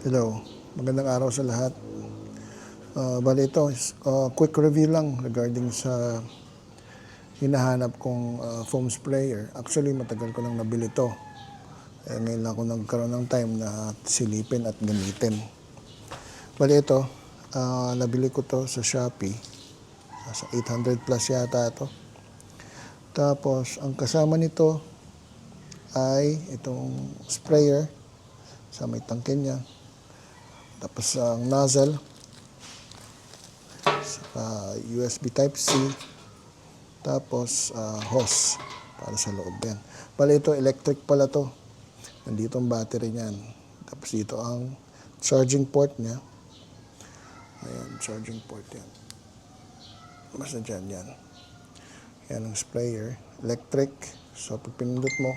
Hello, magandang araw sa lahat. Bali ito is quick review lang regarding sa hinahanap kong foam sprayer. Actually, matagal ko nang nabili ito. Ngayon lang ako nagkaroon ng time na silipin at gamitin. Bali ito, nabili ko to sa Shopee. Sa 800 plus yata ito. Tapos, ang kasama nito ay itong sprayer sa may tangke niya. Tapos ang nozzle, USB Type-C, tapos hose para sa loob yan. Pala ito, electric pala to. Nandito ang battery niyan. Tapos dito ang charging port niya. Ayan, charging port yan. Basta dyan, yan. Yan ang sprayer. Electric. So, pag pinindot mo,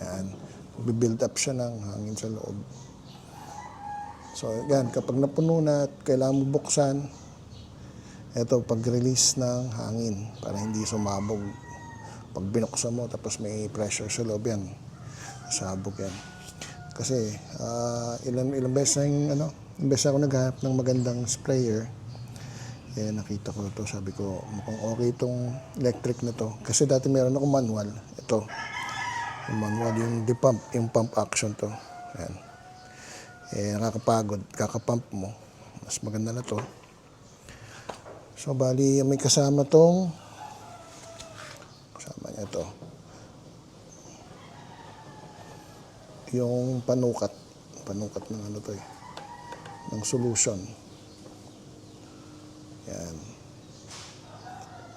yan. Build up siya ng hangin sa loob. So, yan. Kapag napuno na at kailangan mo buksan, ito, pag-release ng hangin para hindi sumabog. Pag binuksan mo, tapos may pressure sa loob yan. Sabog yan. Kasi, ilang beses na imbes ako naghahanap ng magandang sprayer, nakita ko ito. Sabi ko, mukhang okay itong electric na to. Kasi dati meron akong manual. Ito. Yung manual, yung pump, yung pump action to. Ayan. Nakakapagod. Kakapump mo. Mas maganda na to. So, bali, may kasama niya ito. Yung panukat ng ng solution. Yan.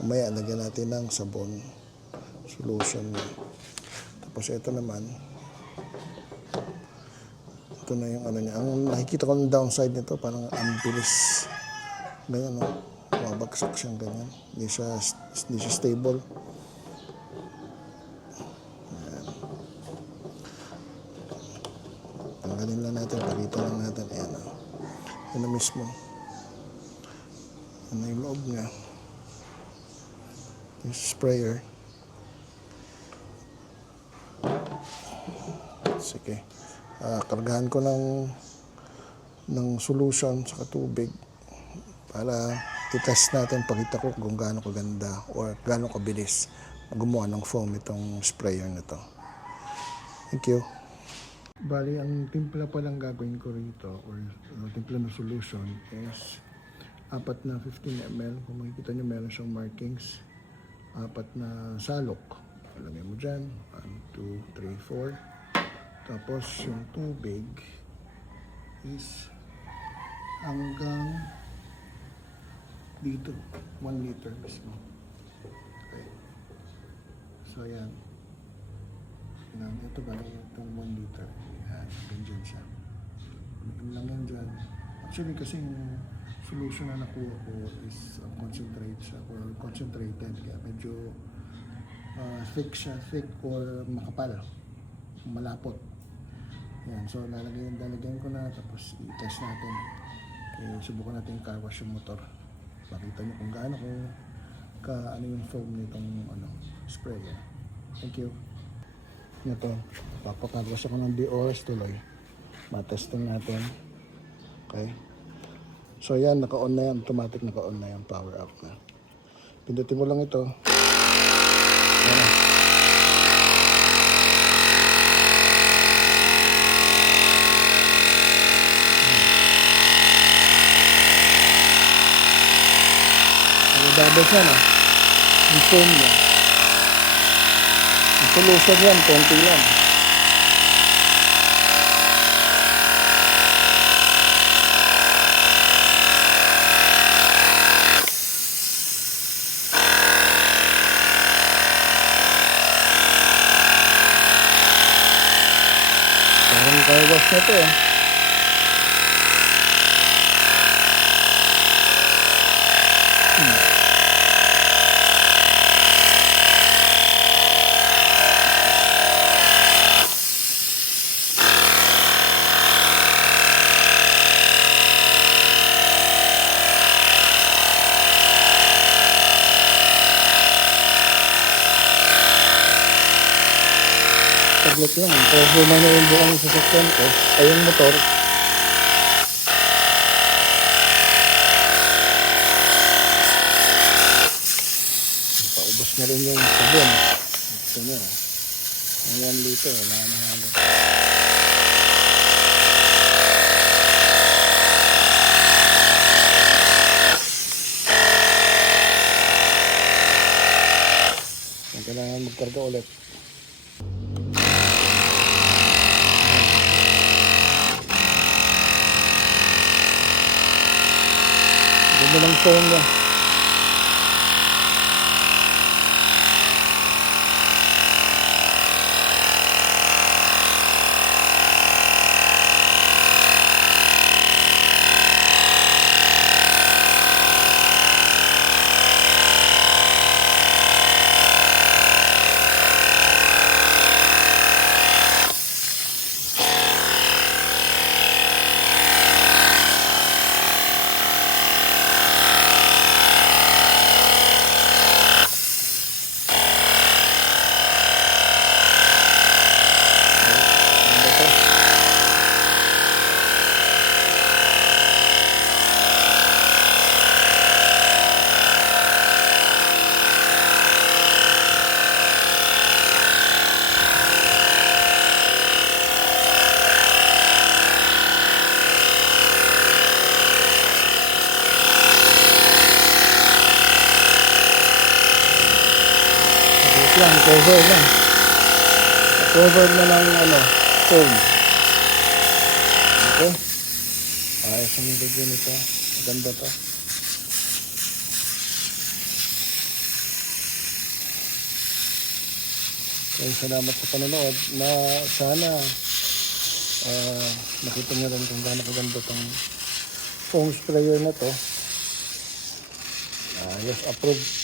Mamaya, lagyan natin ng sabon. Solution. Tapos, ito naman. Ito na yung niya. Ang nakikita ko ng downside nito, parang ang bilis. Ganyan, no? Mabagsak siyang ganyan. Hindi siya stable. Ayan. Tanggalin lang natin. Pakita lang natin. Ayan, no? Yan na mismo. Yan na yung loob niya. Yung sprayer. Sige. Kargahan ko ng solution sa tubig para i-test natin, pakita ko kung gaano kaganda or gaano kabilis gumawa ng foam itong sprayer na to. Thank you. Bali, ang timpla pa lang gagawin ko rito or timpla ng solution is 4 na 15 ml. Kung makikita nyo, meron siyang markings. 4 na salok. Ilagay mo dyan. 1, 2, 3, 4. Tapos yung tubig is hanggang dito, 1 liter mismo. Okay. So, yan. Ito ba itong 1 liter? Yan, ganyan siya. Ano lang yan dyan. Actually, kasi yung solution na nakuha ko is concentrate siya or concentrated. Kaya medyo thick siya, thick or makapal. Malapot. Yan, so lalagyan ko na, tapos i-test natin. Subukan natin yung car wash yung motor. Makita nyo kung gaano yung foam nitong sprayer. Thank you. Ito, papapagwas ako ng DOS tuloy. Matesting natin. Okay. So yan, naka-on na yan. Automatic naka-on na yan. Power up na. Pindutin mo lang ito. Yan. Double siya na. Yung foam niya. Yung solution yan, konti lang. Parang car wash na ito eh. saglit lang. Pero na yung buong sasakyan ko. Ay yung motor. Paubos na rin yung sabon. Gusto nyo. Ang 1 liter. Wala na halos. Kailangan magkarga ulit. Ganda ng phone niya. Lang, cover lang. Cover na lang foam. Okay. Ayos ang video nito. Maganda to. Okay, salamat sa panonood. Na sana nakita nyo rin kung gaano kaganda tong foam sprayer na to. Yes, approved